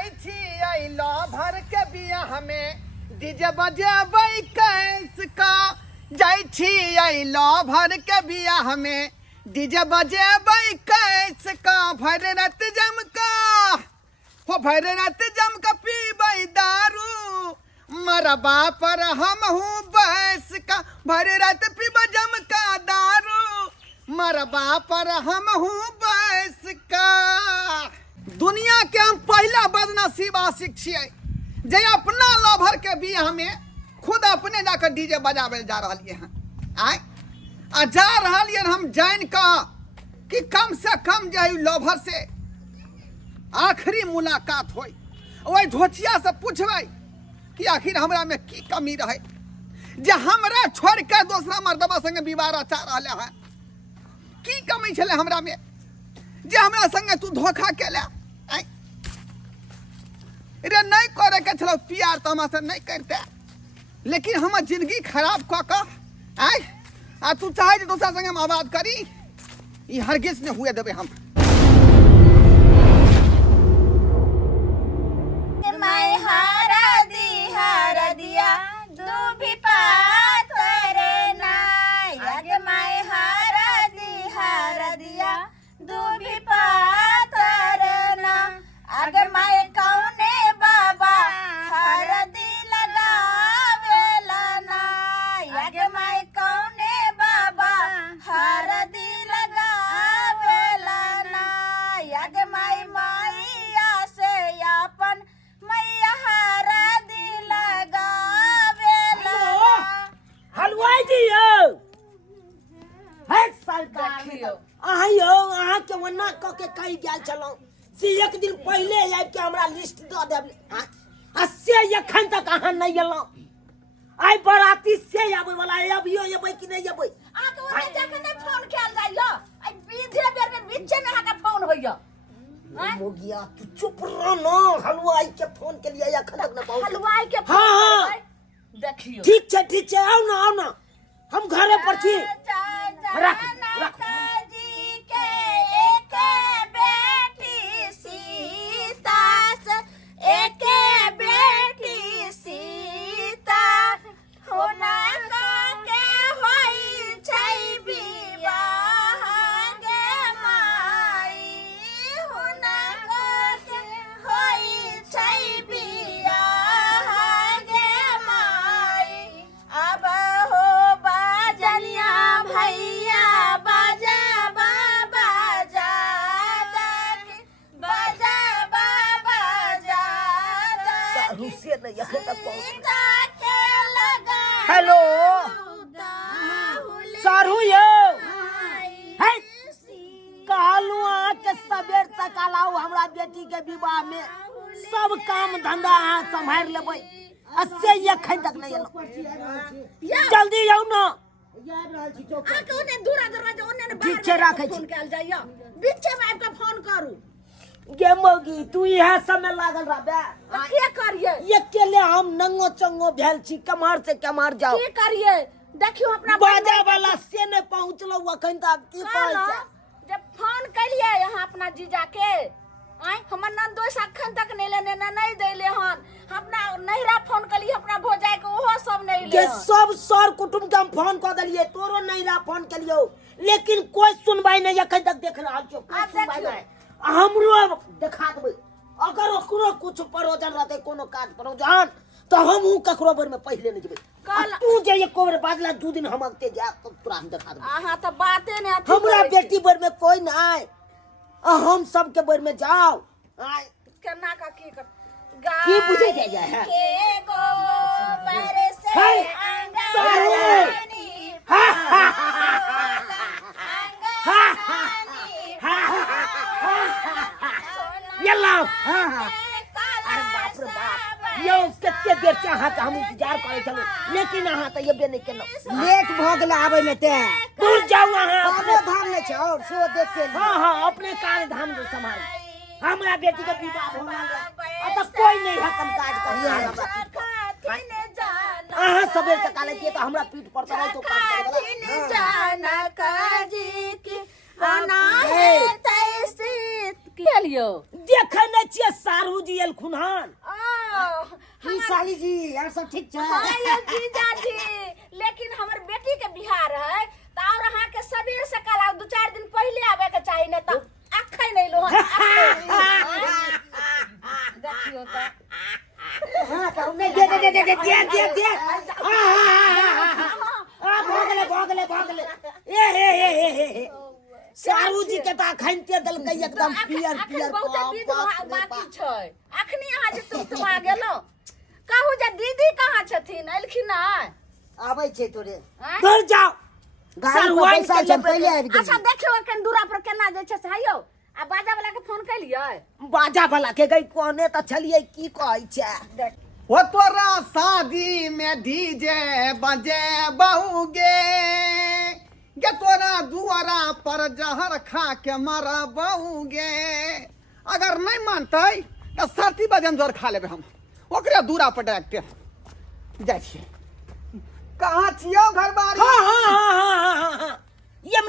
जाई छी अइलो भर के बियाह में डीजे बजेबै कैस का जाई छी अइलो भर के बियाह में डीजे बजेबै कैस का भर रात जमका हो भर रात जमका पीबै दारू मरबा पर हम हूँ बैस का भर रात पीबै जमका दारू मरबा पर हम हूँ बैस का। दुनिया के हम पहला बदनसीब आशिक छियै जे अपना लवर के बियाह में खुद अपने जाकर डीजे बजावे जा रही हैं आ जा रही हम जान का कि कम से कम जो लवर से आखिरी मुलाकात हो वही ढोचिया से पूछबै कि आखिर हमरा में की कमी रहे जे हमरा छोड़ के दूसरा मर्दबा संगे विवाह रचा रहा है। की कमी छले हमरा में जे हमरा संगे तू धोखा केले रे नहीं करे के छलो प्यार तो हमरा से नहीं करते लेकिन हम जिंदगी खराब क के आ तू चाहे जे दूसरा संगे हम आबाद करी ई हरगिज ने हुए देबे हम। मैं हारा दिया तू भी पात करना याद मैं हारा दिया तू भी पात करना अगर मैं कौने बाबा हरदी लगावेला ना याद मैं कौने बाबा हरदी लगावेला ना याद मैं मैया से अपन मैया हरदी लगावेला ना। हलवाई जी यो है सरकार आइयो अहाँ के वना क के कहि गेल छलौ से एक दिन पहले आबि के हमरा लिस्ट द देब आ से एखन तक अहाँ नहीं गेलौ आइ बराती से आबै वाला अबियो एबै कि नहीं एबै आ तो ओने जाके नहीं फोन कैल जाइयो आई बीधे बेर में बीचे में हाका फोन होइयो मोगिया तू चुप रह न हलवाई के फोन के लिए एखन तक न पहुंच हलवाई के फोन हाँ देखियो ठीक छै आओ ना हम घरे पर छी रख जी के एक बेटी सीता एक बेटी सीता होना के होई छै विवाह गे माई होना के होई छै विवाह गे माई अब हो बाजनिया भैया बाजा बाबा सारू से नहीं एखन तक पहुंच लगा हेलो सारू यो है कहलू अहाँ के सबेर तक आलाऊ हमरा बेटी के विवाह में सब काम धंधा अहाँ संभाल लेबै अस्से एखन तक नहीं एलो जल्दी जाऊ ना आके ओने दूरा दरवाजा ओने ने ठीक छै राखै छी फोन कैल जाइयो बीचे में आबि के फोन करू गे मोगी तू इहे सब में लागल रहबे के करिए अकेले हम नंगो चंगो भेल छी कमर से कमर जाओ के करिए देखियो अपना बाजा वाला से नहीं पहुंचलो अखन तक की कहै छै जब फोन कलिए यहाँ अपना जीजा के आई हमर नंदोस अखन तक नहीं लेने ना नहीं देले हन अपना नहिरा फोन कलिए अपना भोजाई के ओहो सब नहीं ले के सब सर कुटुंब के हम फोन क देलिए तोरो नहिरा फोन केलियो लेकिन कोई सुनवाई नहीं अखन तक देख रहल छियो कोई सुनवाई नहीं हमरो देखा देबै अगर ओकरो कुछ परोजन रहते कोनो काज परोजन तो हमहू ककरो बर में पहले नहीं जेबै तू जे एक बेर बाजला दू दिन हम अगते जा तो तोरा हम देखा देबै आहा तो बाते ने अथी हमरा बेटी बर में कोई नहीं हम सब के बर में जाओ आय केना का की कर की बुझे जाय है के गोबर से हे सारू यल्ला अरे बाप रे बाप यो कते देर से अहाँ के हम इंतजार करे छलो लेकिन अहाँ त येबे नहीं केलो लेट भ गेल आबै में ते दूर जाऊ अहाँ अपने धाम में छ और सो देख के हां अपने कार्य धाम जो संभाल हमरा बेटी के विवाह होना है अब तक कोई नहीं है कम काज करिए अहाँ सबेर से काले किए तो हमरा पीठ पर चढ़ाई तो काज करेगा जाना काजी की आना है तैसे के लियो देखे न छिए सारू जी लियल खुनहान की साली जी यार सब ठीक छै हाँ ये जीजा जी, लेकिन हमर बेटी के बिहार है तो और अहाँ के सबेर से कल 2-4 दिन पहले आवे के चाहिए न तो अखै नहीं लो देखियो तो हां तो नहीं दे भागले ए सारू जी के ता खनते दलकै एकदम पियर पियर बहुत विध बाकी छै। अखनी अहाँ जे तुम आ गेलो कहू जे दीदी कहाँ छथिन, एलखिन नै? आबै छै तोरे आँय? घर जाओ गाड़ी पर बैसा छै पहले आबि गेल। अच्छा देखियो एखन दूरा पर केना जे छै से आइयो आ बाजा वाला के फोन कैलियै? बाजा वाला के गई कोने त छलिए की कहै छै वो तोरा शादी में डीजे बजे बहुगे गे तोरा दुआरा पर जहर खा के मरा बहुगे। अगर नहीं मानते तो सरती बजन जोर खा लेबे हम ओकरे दूरा पर डायरेक्ट जाइ छियै। कहाँ छियो घर बारी? हां ये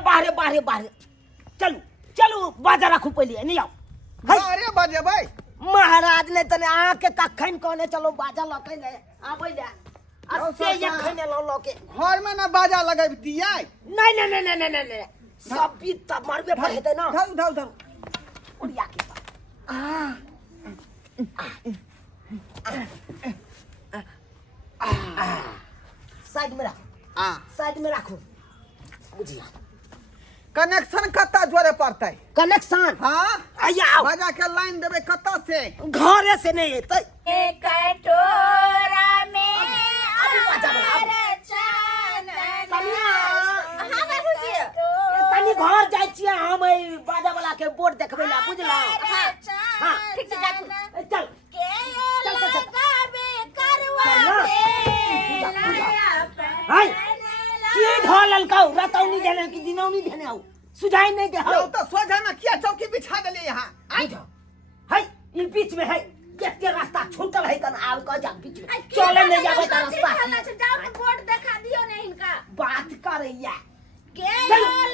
बाहरे चलू बाजा राखू पहले नहीं आओ अरे बजे भाई महाराज ने तने आके कखन कोने चलो बाजा लकै ले आबै ले से ये खने लो के घर में ना बाजा लगबितियै? नहीं सब भी तब मारबे पर हेतै ना धौ ओरिया के साइड में राखो बुझिया कनेक्शन कत्ता जोरे पड़तै? कनेक्शन हाँ आया बाजा के लाइन देबे कत्ता से? घरे से नहीं हेतै एक कटोरा में बाजा आहार चांदन। कनिया हाँ बाबूजी कनी घर जाइ छियै हम ई बाजा वाला के बोर्ड देखबै ला बुझला हाँ ठीक से जाकू चल के लगाबे करवा चल दे ना। लाया हाय पैनला की ढोलल कौ रतौनी देने की दिनौनी देने आउ सुझाई नहीं दे यो तो सोझा में किया चौकी बिछा देले यहाँ? हाय ई बीच में है के रास्ता छूटल है तन आब क जा बीच में चले नहीं जाबे त रास्ता जाओ के बोर्ड दिखा दियो ने इनका बात करैया के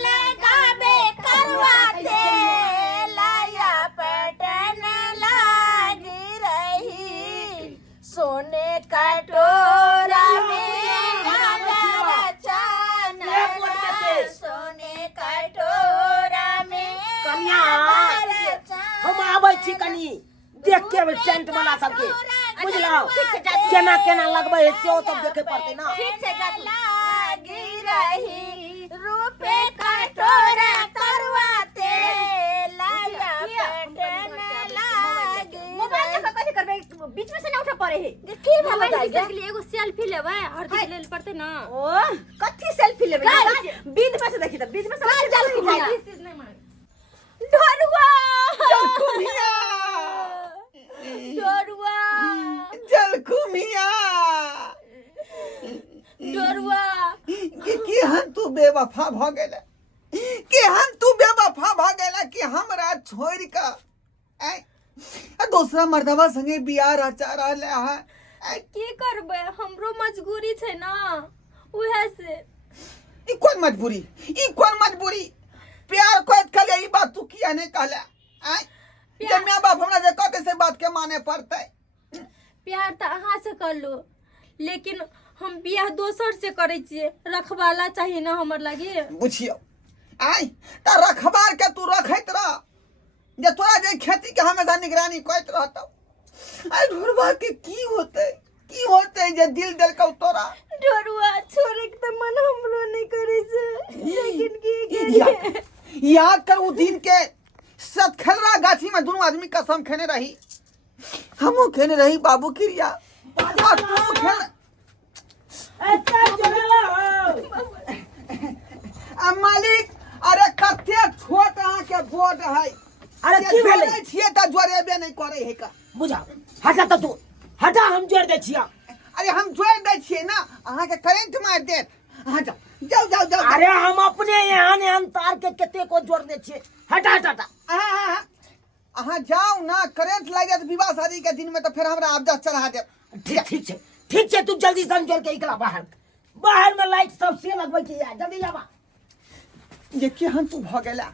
लगाबे करवा दे लाया पैटर्न लागी रही सोने कटोरा में आहार चांदन। सोने कटोरा में कन्या आहार हम आबै छी कनी देख के टेंट वाला सबके बुझलौ केना लगबै है से सब देखे पड़ते ना ठीक से लागी रही रूपे कटोरा करवाते लाया पैटर्न लागी। मोबाइल का कैसे करबे? बीच में से ना उठा पड़े है की मोबाइल भला के लिए एगो सेल्फी लेबै और ले पड़ते ना। ओ कथी सेल्फी लेबे? बीच में से देखी त बीच में से जल खिंचाई ढोरुआ जलकुमिया ढोरुआ जलकुमिया ढोरुआ केहन तू बेवफा भ गेले, केहन तू बेवफा भ गेले कि हमरा छोड़ के दूसरा मर्दवा संगे बियाह रचा रहले है। की करबै, हमरो मजबूरी छै ना उहे से। ई कौन मजबूरी? प्यार कोई कहले ई बात तू किया नहीं कहले? जब माँ बाप हमरा जे कहते से बात के माने पड़ते। प्यार त अहाँ से कर लो, लेकिन हम बियाह दोसर से करे छिए, रखवाला चाहिए ना हमर लागे। बुझियो त रखबार के तू रखैत रह जे तोरा जे खेती के हमेशा निगरानी करत रहतौ। ढोरबा के की होते जे दिल देल कौ तोरा? ढोरुआ छोड़े के त मन हमरो नहीं करे छै, लेकिन की करिए। याद कर उ दिन के सतखलरा गाछी में दोनों आदमी कसम खेने रही, हमू खेने रही बाबू क्रिया और तू खेल। मालिक अरे कते छोट अहाँ के बोर्ड है, अरे की भेलै छिए त जोरेबे नहीं करे है का? बुझा हटा त तू हटा हम जोड़ दे छिया। अरे हम जोड़ दे छिए ना, अहाँ के करंट मार देत। अहाँ जाओ अरे हम अपने यहाँ तार के कते को जोड़ दे छिए। हटा अहाँ जाओ ना, करंट लग जाए विवाह शादी के दिन में तो फिर हमरा आबदा चढ़ा दे। ठीक छै तू जल्दी से जोड़ के निकला बाहर में लाइट सब से लगबै के या जल्दी आवा। ये केहन तू भ गेला,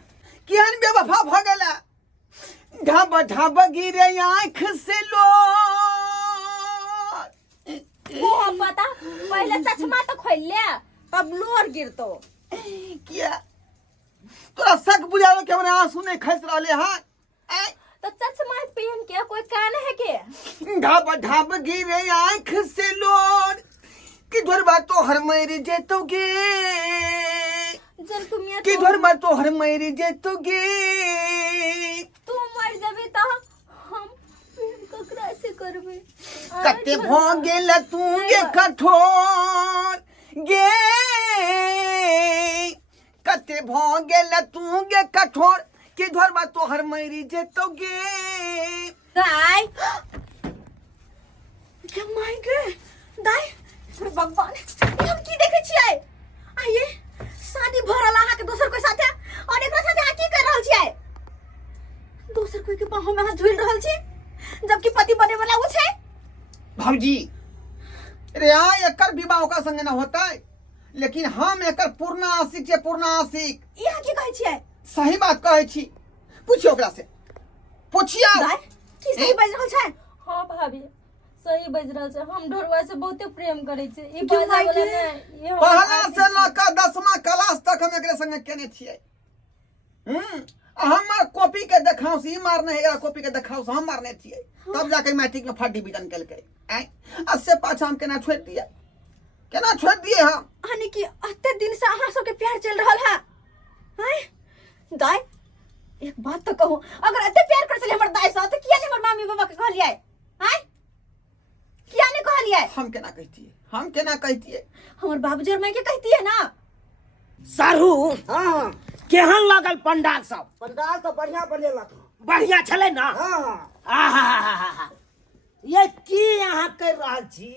केहन बेवफा भ गेला ढाब ढाब गिरे आँख से लो। वो हम पता पहले चश्मा तो खोल ले तब लोर गिरतो। क्या तोरा शक बुझावे के हमरा आंसू नहीं खस रहले हां? तो चश्मा पहन के कोई कान है के? ढाब ढाब गिरे आँख से लोर कि धरबा तो हर मर जेतोगे, जल तुम कि धरबा तो हर मर जेतोगे। तू मर जाबे तो हम प्रेम ककरा से करबे? कते भ गेल तू गे कठोर गे, कते भ गेल तू गे कठोर कि धरबा तो हर मर जेतोगे। दाई क्या मांगे दाई? अरे भगवान ये हम की देखे छियै? आइए शादी भरल आहा के दोसर कोई साथे और एकरा साथे आ की कर रहल छियै? दोसर कोई के बाहों में हाथ झूल रहल छी जबकि पति बने वाला वो छै। भौजी रे एकर विवाह ओकरा संगे न होतै, लेकिन हम एकर पूर्ण आशिक छै, पूर्ण आशिक। यहाँ की कहै छियै? सही बात कहै छी, पूछियो ओकरा से, पूछियो। दाई की सही बाज रहल छै? हाँ भाभी सही बज रहल छै। हम ढोरवा से बहुते प्रेम करे छी। ई क्यों बाजा वाला भाई? नहीं, ये पहला से लका 10वां क्लास तक हम एकरे संगे केने छियै। हम कॉपी के देखाऊ से ई मारने है, कॉपी के देखाऊ से हम मारने छियै, तब जाके मैट्रिक में फर्स्ट डिवीजन केलकै। उससे पाछा हम केना छोड़ दिए, केना छोड़ दिए हम? हानि कि अत्ते दिन से अहाँ सबके प्यार चल रहल है? हैं दाई एक बात तो कहू, अगर अत्ते प्यार कर चले हमर दाई से तो किया नहीं हमर मम्मी पापा के कहलिए? हैं किया नहीं कहलिए? हम केना कहतिए, हम केना कहतिए? हमर बाबूजी और माई के कहती है ना। सारू हां केहन लागल पंडाल सब? पंडाल तो बढ़िया बनेलक। बढ़िया छले ना? हाँ आहा ये की यहाँ कर रहल छी?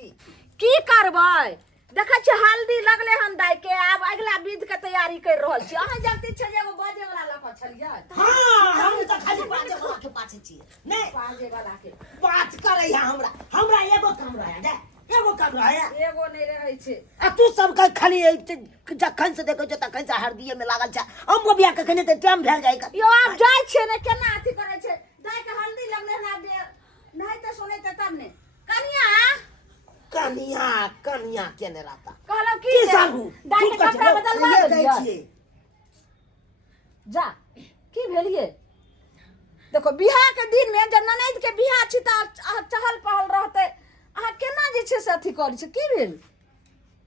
की करबै? देखै छी हल्दी लगले हन दाई के, अब अगला विध के तैयारी कर रहल छी। अहाँ जानते छी एगो बाजे वाला लक छलिए। हाँ हम तो खाली बाजे वाला के पाछे छी, नहीं बाजे वाला के बात करे हमरा हमरा एगो काम रहे दे, एगो काम रहे। एगो नहीं रहै छै। आ तू सब का खाली जखन से देखो तखन से हरदिये में लागल छ। हमको बियाह के कने त टाइम भेल जाय। यो आप जाय छै ने केना अथी करे छै? दाई के हल्दी लगले ना दे नहीं तो सुने त तब ने कनिया कनिया कनिया केने रहता कहलो की की सारू दाई के कपड़ा बदलवा ये दिया। कहै छियै। जा की भेलिए? देखो बियाह के दिन में जब ननद के बियाह छी त चहल पहल रहते, अहाँ केना जे छै से अथी करै छै? की भेल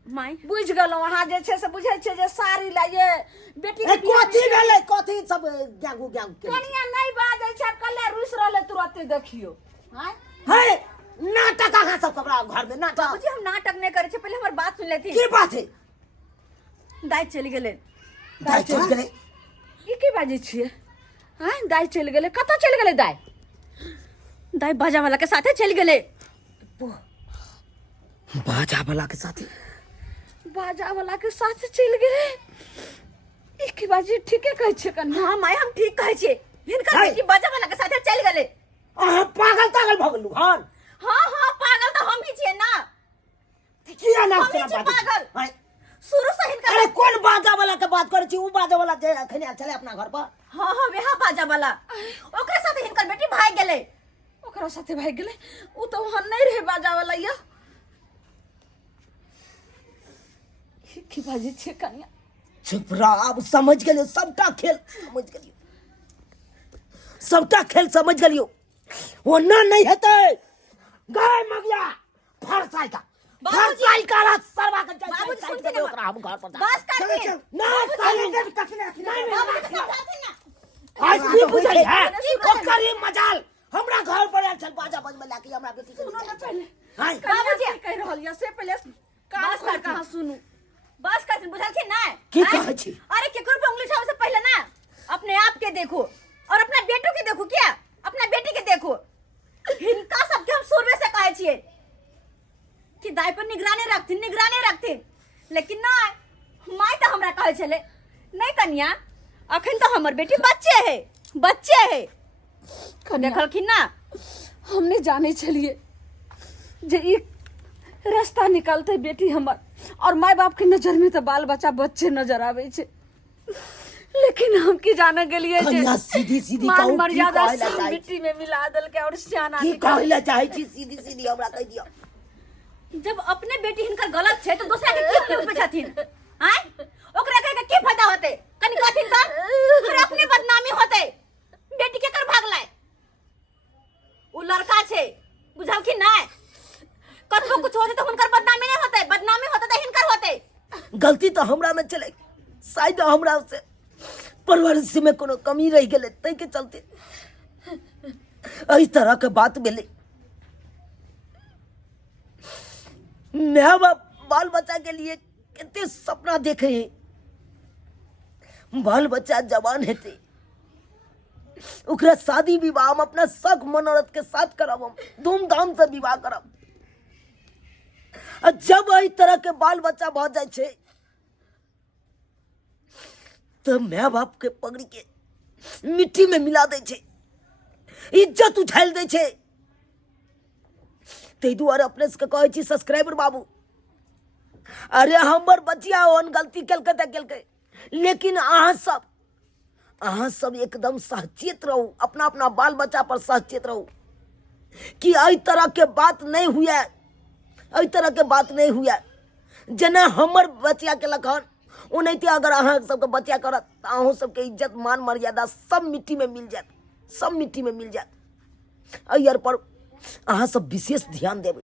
माई? बुझ गेलौ अहाँ जे छै से बुझै छै जे साड़ी लाइए बेटी के कथी भेलै? कथी सब ग्यागू ग्यागू के? कनिया नहीं बाजै छै, कल्ले रुस रहले तुरंत देखियो। हां है नाटक अहाँ सब कपड़ा घर में नाटक? बाबूजी हम नाटक नहीं करे छै, पहले हमर बात सुन लेती। की बात है? दाई चल गेले। दाई चल गेलै? ई की बाजै छियै? हां दाई चल गेले। कतऽ चल गेले दाई? दाई बाजा वाला के साथे चल गेले। बाजा वाला के साथ? बाजा वाला के साथ चल गेले। ई की बाजी ठीके कहै छै कन्या? हां माय हम ठीक कहै छियै। हिनका है। बेटी बाजा वाला के साथे चल गेले। अहाँ पागल तागल भ गेलू हन? हां हां पागल तो हम ही छियै ना। किया ना हम ही केना छी बात? पागल। है शुरू से हिनका अरे कौन बाजा वाला के बात करे छी? उ बाजा वाला जे अखने आयल छले अपना घर पर? हां हां वह बाजा वाला ओकरा साथे हिनकर बेटी भाग गेले। ओकरा साथे भाग गेले। उ तो वहां नहीं रहे बाजा वाला। या की बाजी छै कन्या? चुप रह, अब समझ गेलियो सबटा खेल, समझ गेलियो सबटा खेल समझ गेलियो। वो ना नहीं हेतै गाय मगिया फरसाई का फरसाई का रात सरवा के बाबूजी जाय सुनते छै ना। ओकरा हम घर पर बस कर दे। ना साले के तखने बाबूजी समझाते ना। आज की बुझाई है ओकर ही मजाल हमरा घर पर आयल छल बाजा बजबे लाके हमरा बेटी के सुनो ना पहले। हां बाबूजी कह रहल या से पहले बस कर कहां सुनू। बस कर बुझलखिन ना? की कहै छी? अरे केकरो पे उंगली उठावे से पहले ना अपने आप के देखो और अपना बेटो के देखो। क्या अपना बेटी के देखो? हिनका सबके हम शुरू से कहै छियै कि दाई पर निगरानी रखथिन, लेकिन नहीं माय तो हमरा कहै छले नहीं कन्या अखन तो हमर बेटी बच्चे है। देखलखिन ना हमने जाने चलिए जे ई रास्ता निकलते बेटी हमर और माय बाप के नजर में तो बाल बच्चा बच्चे नजर आवे छे। लेकिन हम की जाने के लिए कन्या सीधी सीधी मान कहू की मर्यादा कहला सब चाहे मिट्टी में मिला दल के और सियाना की कहला चाहे छी सीधी सीधी हमरा कह दियो। जब अपने बेटी हिनकर गलत छे तो दूसरा के क्यों न्यूज पे छथिन हैं ओकरा कह के की फायदा होते कनी कथिन त फिर अपने बदनामी होते बेटी के कर भागलाय उ लड़का छे बुझाओ कि नहीं कतबो कुछ होते तो हुनकर बदनामी नहीं होते बदनामी होते तो हिनकर होते गलती तो हमरा में चले शायद हमरा से परवरिश में कोनो कमी रह गेले तै के चलते इस तरह के बात भेले। मैं बाल बच्चा के लिए कितने सपना देखे हैं। बाल बच्चा जवान हेते ओकरा शादी विवाह हम अपना शौक मनोरथ के साथ करब हम धूमधाम से विवाह करब। जब इस तरह के बाल बच्चा भ जाए छे तो माँ बाप के पगड़ी के मिट्टी में मिला दे छे इज्जत उछाल दे छे। ते दुआरे अपने से कहे छी सब्सक्राइबर बाबू अरे हमर बचिया ओहन गलती केलकै त केलकै लेकिन अहाँ सब एकदम सचेत रहू अपना अपना बाल बच्चा पर सचेत रहू कि एहि तरह के बात नहीं हुए एहि तरह के बात नहीं हुए जेना हमर बचिया के लखन ओनाहिते अगर अहाँ सबके बच्चा करत त अहूँ सबके इज्जत मान मर्यादा सब मिट्टी में मिल जात सब मिट्टी में मिल जात। एहि पर अहाँ सब विशेष ध्यान देबै।